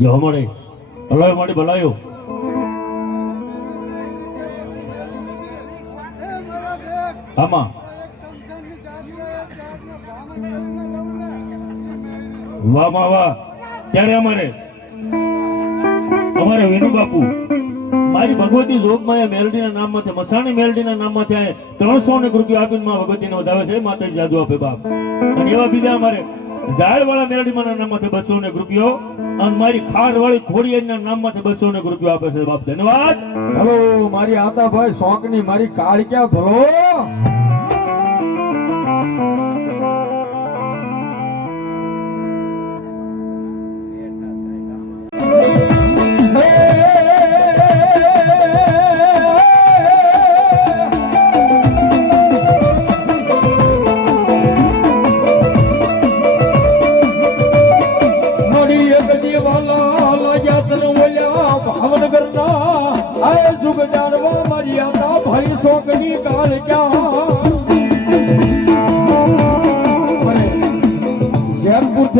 જો હમણે ભલાયો માડી ભલાયો આમાં વાહ વાહ વાહ ત્યારે અમારે વેણુ બાપુ મારી ભગવતી જોગમાયા મેલડીના નામમાંથી મસાણી મેલડીના નામમાંથી 300 રૂપિયા આપીને માં ભગવતીને વધાવે છે માતાજી જાદુ આપે બાપ અને એવા બીજા અમારે ઝાડવાળા મેલડીમાના નામમાંથી 200 રૂપિયો અને મારી ખારવાળી ખોડિયાના નામમાંથી 200 રૂપિયો આપે છે બાપ ધન્યવાદ હલો મારી આતાભાઈ શોકની મારી કાળક્યા ભલો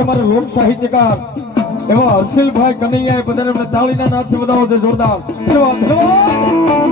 हमारे लोक साहित्यकार एवं हर्षिल भाई कन्हैया बधाने अपने तालीना नाथ से बताओ थे जोरदार धन्यवाद